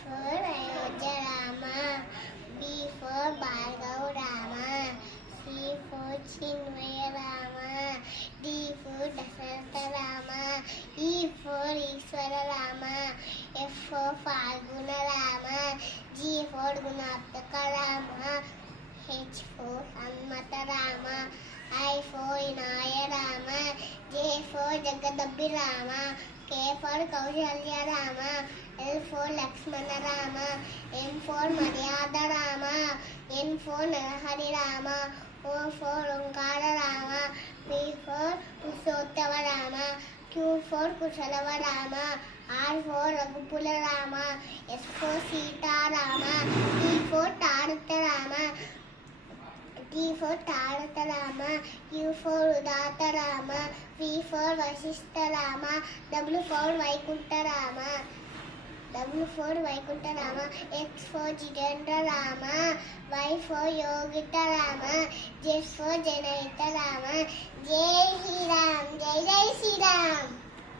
for Ayodhya Rama. B for Bhargav Rama. C for Chinmaya Rama. D for Dasaratha Rama. E for Ishwara Rama. F for Falguna Rama. G for Gunataka Rama. H for Hanmata Rama. I for Inaya Rama. J for Jagadabbi Rama. K for Kaushalya Rama. L for Lakshmana Rama. M for Maryada Rama. N for Narahari Rama. O for Onkara Rama. P for Pushottama Rama. Q for Kushalava Rama. R for Raghupula Rama. S for Sita Rama. T for Taratha Rama. T for Taratha Rama. U for Udata Rama. V for Vasishtha Rama. W for Vaikunta Rama. W for Vaikunta Rama. X for Jitendra Rama. Y for Yogita Rama. Z for Janayita Rama. Jai Shri Ram, Jai Jai Shri Ram.